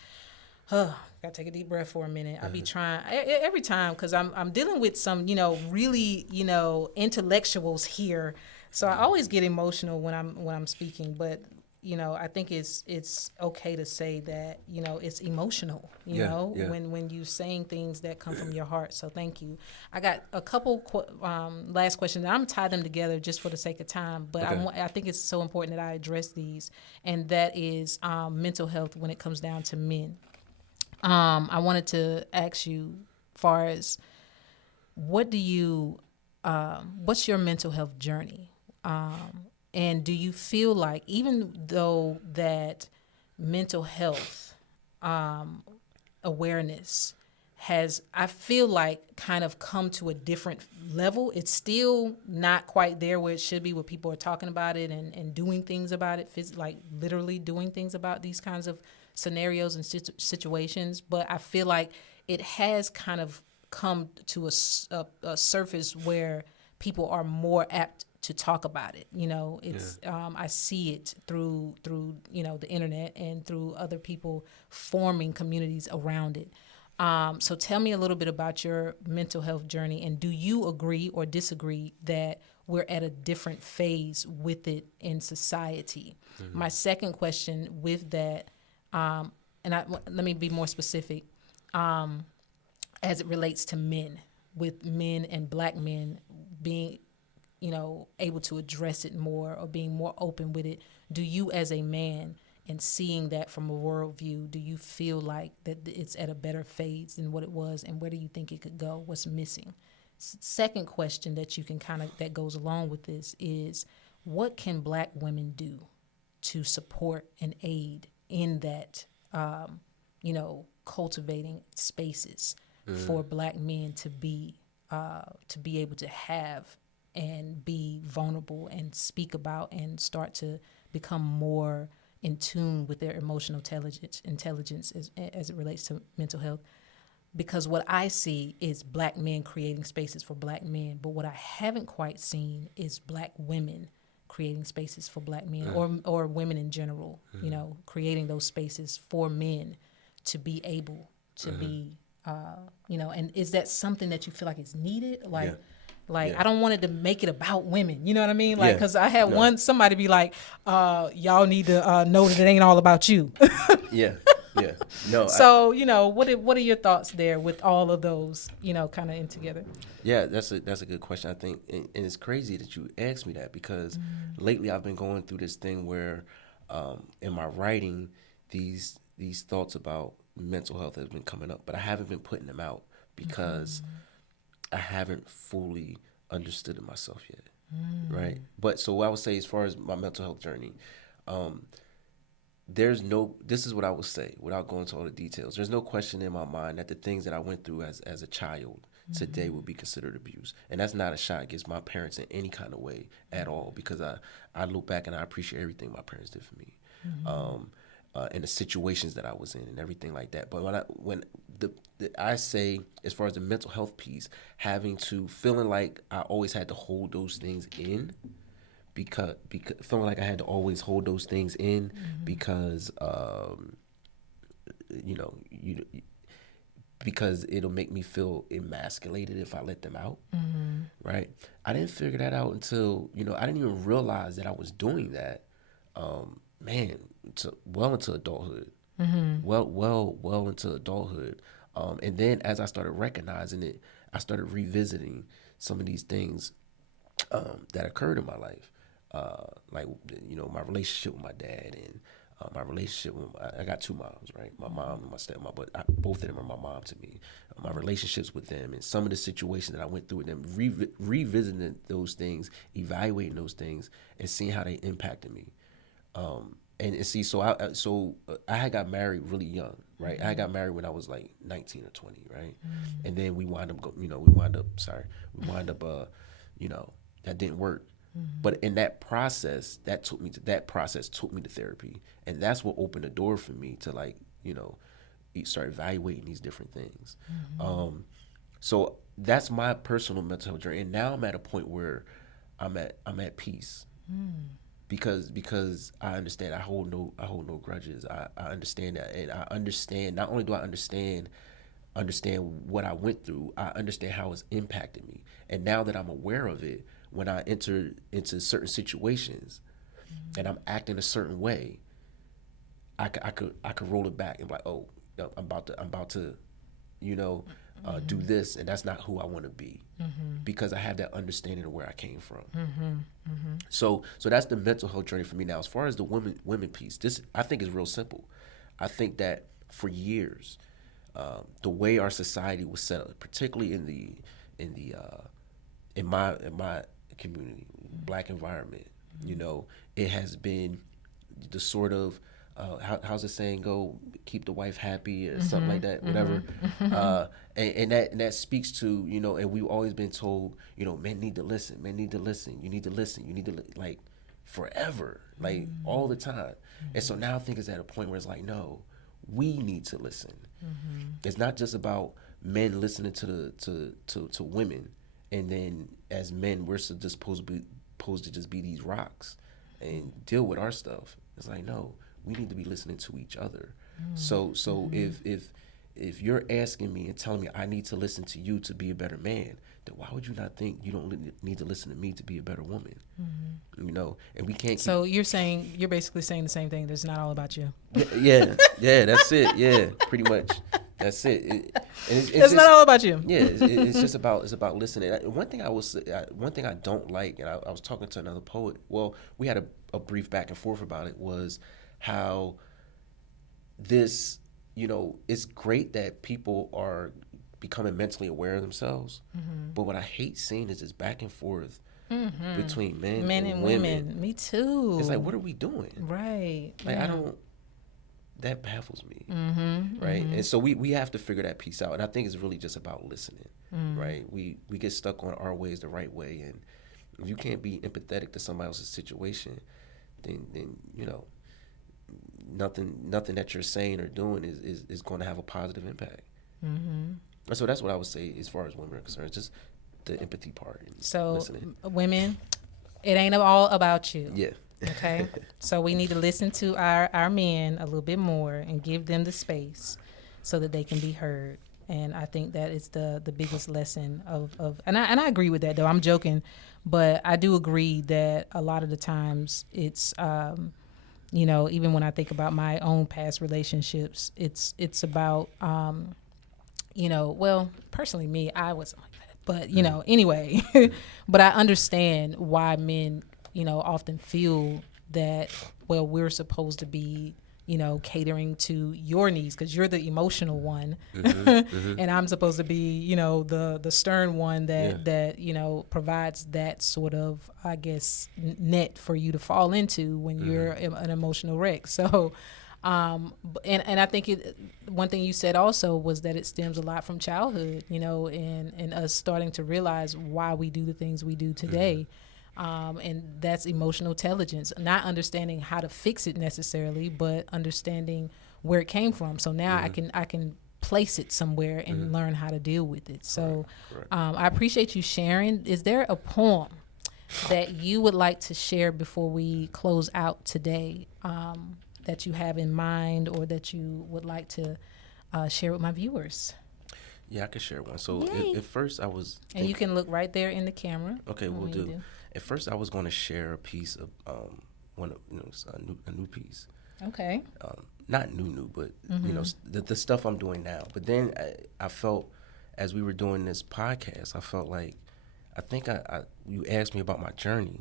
Gotta take a deep breath for a minute. I be trying every time, because I'm dealing with some, you know, really, you know, intellectuals here. So I always get emotional when I'm speaking, but you know, I think it's okay to say that, you know, it's emotional, you know, when you saying things that come from your heart. So thank you. I got a couple last questions. I'm gonna tie them together just for the sake of time, but I think it's so important that I address these, and that is mental health when it comes down to men. I wanted to ask you, far as what's your mental health journey? And do you feel like, even though that mental health awareness has, I feel like, kind of come to a different level, it's still not quite there where it should be, where people are talking about it and doing things about it, like literally doing things about these kinds of scenarios and situations. But I feel like it has kind of come to a surface where people are more apt to talk about it. You know, it's I see it through you know, the internet and through other people forming communities around it. So tell me a little bit about your mental health journey, and do you agree or disagree that we're at a different phase with it in society? My second question with that, let me be more specific, as it relates to men, with men and Black men being, you know, able to address it more or being more open with it. Do you, as a man, and seeing that from a worldview, do you feel like that it's at a better phase than what it was, and where do you think it could go? What's missing? Second question that you can that goes along with this is, what can Black women do to support and aid in that, cultivating spaces for Black men to be able to have and be vulnerable and speak about and start to become more in tune with their emotional intelligence as it relates to mental health? Because what I see is Black men creating spaces for Black men, but what I haven't quite seen is Black women creating spaces for Black men, or women in general, creating those spaces for men to be able to be, and is that something that you feel like is needed? I don't want it to make it about women, you know what I mean? Like, because I had somebody be like, y'all need to know that it ain't all about you. Yeah. Yeah. No. So, what are your thoughts there with all of those, kind of in together? Yeah, that's a good question, I think. And it's crazy that you asked me that, because lately I've been going through this thing where in my writing, these thoughts about mental health has been coming up, but I haven't been putting them out because I haven't fully understood it myself yet. Right. But so what I would say, as far as my mental health journey, this is what I would say without going into all the details. There's no question in my mind that the things that I went through as a child today would be considered abuse. And that's not a shot against my parents in any kind of way at all, because I look back and I appreciate everything my parents did for me. And the situations that I was in and everything like that. But when I say, as far as the mental health piece, feeling like I always had to hold those things in, because feeling like I had to always hold those things in because because it'll make me feel emasculated if I let them out, right? I didn't figure that out until I didn't even realize that I was doing that, into adulthood, well into adulthood, and then as I started recognizing it, I started revisiting some of these things that occurred in my life. My relationship with my dad, and my relationship with I got two moms, right? My mom and my stepmom, but both of them are my mom to me. My relationships with them and some of the situations that I went through with them, revisiting those things, evaluating those things, and seeing how they impacted me. And see, so I had got married really young, right? I got married when I was like 19 or 20, right? And then we wound up, that didn't work. But in that process, that process took me to therapy, and that's what opened the door for me to start evaluating these different things. So that's my personal mental health journey, and now I'm at a point where I'm at peace, because I understand I hold no grudges. I understand that, and I understand. Not only do I understand what I went through, I understand how it's impacted me, and now that I'm aware of it, when I enter into certain situations and I'm acting a certain way, I could roll it back and be like, oh, no, I'm about to do this, and that's not who I want to be, because I have that understanding of where I came from. So that's the mental health journey for me now. As far as the women piece, this I think is real simple. I think that for years, the way our society was set up, particularly in my community, Black environment, it has been the sort of how's the saying go? Keep the wife happy, or something like that, whatever. And that speaks to and we've always been told men need to listen, you need to listen, like forever, like all the time. And so now I think it's at a point where it's like, no, we need to listen. It's not just about men listening to women, and then as men we're just supposed to just be these rocks and deal with our stuff. It's like, no, we need to be listening to each other. So if you're asking me and telling me I need to listen to you to be a better man, then why would you not think you don't need to listen to me to be a better woman? And we can't. So you're basically saying the same thing. It's not all about you. Yeah, that's it. Yeah, pretty much. That's it. It's not all about you. Yeah, it's just about listening. One thing I don't like, and I was talking to another poet. Well, we had a brief back and forth about it. Was how this, it's great that people are becoming mentally aware of themselves. But what I hate seeing is this back and forth between men and women. Me too. It's like, what are we doing? Right. Like, I don't. That baffles me, right? And so we have to figure that piece out. And I think it's really just about listening, right? We get stuck on our way is the right way, and if you can't be empathetic to somebody else's situation, then you know, nothing that you're saying or doing is going to have a positive impact. And so that's what I would say as far as women are concerned, just the empathy part. And so listening. Women, it ain't all about you. Yeah. Okay. So we need to listen to our men a little bit more and give them the space so that they can be heard. And I think that is the biggest lesson of and I agree with that, though. I'm joking, but I do agree that a lot of the times it's you know, even when I think about my own past relationships, it's about you know, well, personally me, I wasn't like that. But, you know, anyway, but I understand why men, you know, often feel that, well, we're supposed to be, you know, catering to your needs because you're the emotional one, and I'm supposed to be, you know, the stern one that you know provides that sort of, I guess, net for you to fall into when you're an emotional wreck. So, and I think one thing you said also was that it stems a lot from childhood, you know, and us starting to realize why we do the things we do today. And that's emotional intelligence, not understanding how to fix it necessarily, but understanding where it came from. So now I can place it somewhere and learn how to deal with it. So I appreciate you sharing. Is there a poem that you would like to share before we close out today, that you have in mind or that you would like to share with my viewers? Yeah, I could share one. So at first I was thinking, and you can look right there in the camera. Okay, we'll do. At first, I was going to share a piece of a new piece. Okay. Not new, but you know the stuff I'm doing now. But then I felt, as we were doing this podcast, I felt like I think you asked me about my journey.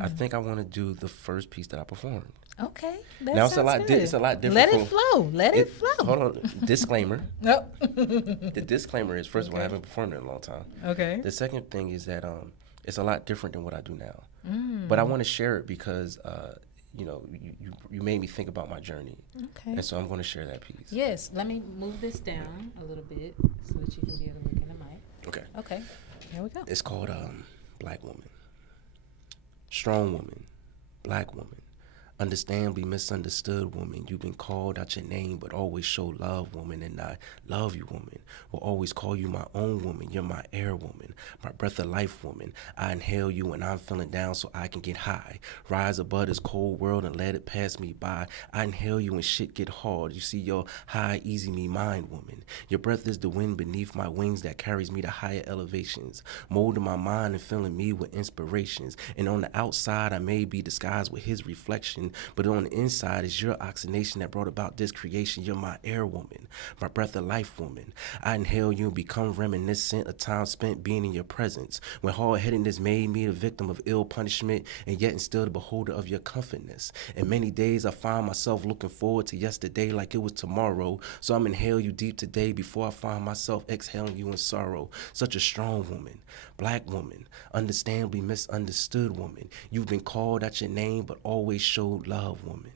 I think I want to do the first piece that I performed. Okay. Now it's a lot. It's a lot different. Let it flow. Let it flow. Hold on. Disclaimer. No. The disclaimer is, first of all, I haven't performed in a long time. Okay. The second thing is that it's a lot different than what I do now. But I want to share it because, you know, you made me think about my journey. Okay. And so I'm going to share that piece. Yes. Let me move this down a little bit so that you can be able to look in the mic. Okay. Okay. Here we go. It's called Black Woman. Strong woman. Black woman. Understandably misunderstood woman. You've been called out your name, but always show love, woman. And I love you, woman. Will always call you my own woman. You're my air woman, my breath of life woman. I inhale you when I'm feeling down so I can get high. Rise above this cold world and let it pass me by. I inhale you when shit get hard. You see your high, easy me mind, woman. Your breath is the wind beneath my wings that carries me to higher elevations, molding my mind and filling me with inspirations. And on the outside, I may be disguised with his reflection, but on the inside is your oxygenation that brought about this creation. You're my air woman, my breath of life woman. I inhale you and become reminiscent of time spent being in your presence, when hard-headedness made me the victim of ill punishment, and yet and still the beholder of your comfortness. And many days I find myself looking forward to yesterday like it was tomorrow, so I'm inhale you deep today before I find myself exhaling you in sorrow. Such a strong woman, black woman, understandably misunderstood woman. You've been called out your name but always showed love, woman.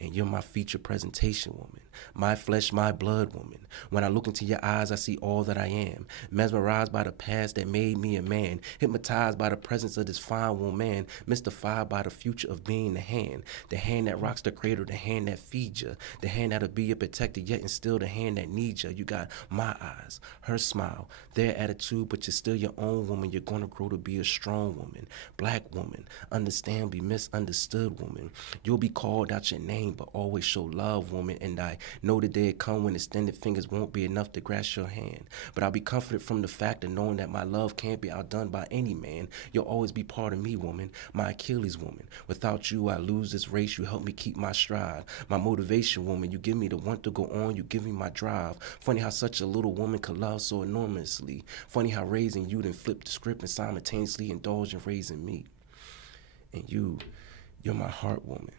And you're my feature presentation, woman. My flesh, my blood, woman. When I look into your eyes, I see all that I am. Mesmerized by the past that made me a man. Hypnotized by the presence of this fine woman. Mystified by the future of being the hand. The hand that rocks the cradle, the hand that feeds you. The hand that'll be your protector, yet and still the hand that needs you. You got my eyes, her smile, their attitude, but you're still your own woman. You're gonna grow to be a strong woman. Black woman, understandably misunderstood woman. You'll be called out your name, but always show love, woman. And I know the day come when extended fingers won't be enough to grasp your hand. But I'll be comforted from the fact of knowing that my love can't be outdone by any man. You'll always be part of me, woman, my Achilles, woman. Without you, I lose this race. You help me keep my stride. My motivation, woman. You give me the want to go on. You give me my drive. Funny how such a little woman could love so enormously. Funny how raising you then flip the script and simultaneously indulge in raising me. And you're my heart, woman.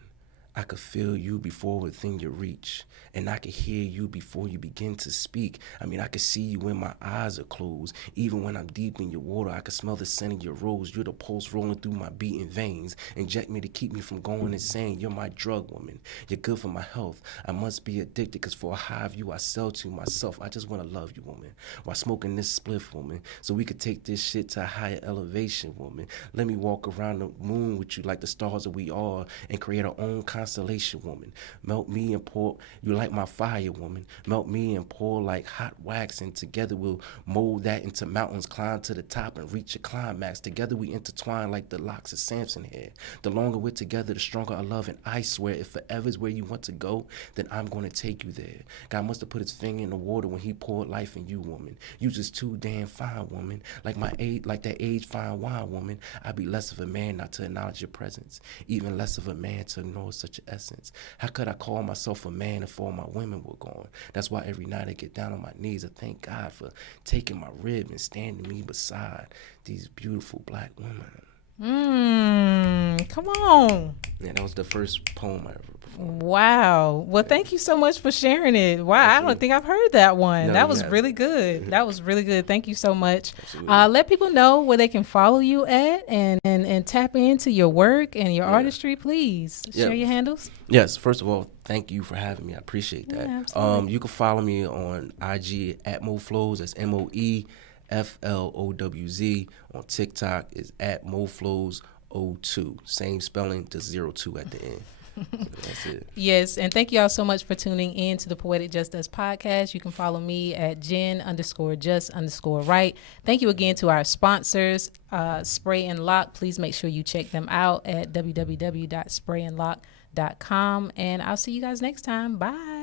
I could feel you before within your reach, and I could hear you before you begin to speak. I mean, I could see you when my eyes are closed. Even when I'm deep in your water, I could smell the scent of your rose. You're the pulse rolling through my beating veins. Inject me to keep me from going insane. You're my drug, woman. You're good for my health. I must be addicted, because for a high of you, I sell to myself. I just want to love you, woman, while smoking this spliff, woman, so we could take this shit to a higher elevation, woman. Let me walk around the moon with you like the stars that we are, and create our own constellation, woman. Melt me and pour you like my fire, woman. Melt me and pour like hot wax, and together we'll mold that into mountains, climb to the top and reach a climax. Together we intertwine like the locks of Samson hair. The longer we're together, the stronger our love, and I swear if forever is where you want to go, then I'm going to take you there. God must have put his finger in the water when he poured life in you, woman. You just too damn fine, woman. Like that age fine wine, woman. I'd be less of a man not to acknowledge your presence, even less of a man to ignore such an essence. How could I call myself a man if all my women were gone? That's why every night I get down on my knees, I thank God for taking my rib and standing me beside these beautiful black women. Come on. Yeah, that was the first poem I ever performed. Wow. Well, thank you so much for sharing it. Wow, Absolutely. I don't think I've heard that one. No, that was yeah. really good. That was really good. Thank you so much. Absolutely. Let people know where they can follow you at and tap into your work and your artistry, please. Share your handles. Yes, first of all, thank you for having me. I appreciate that. Yeah, absolutely. You can follow me on IG at MoFlows. That's MoEFLOWZ. On TikTok is at MoFlows02. Same spelling, just 02 at the end. So that's it. Yes, and thank you all so much for tuning in to the Poetic JustUS podcast. You can follow me at Jen_just_right. Thank you again to our sponsors, Spray and Lock. Please make sure you check them out at www.sprayandlock.com. And I'll see you guys next time. Bye.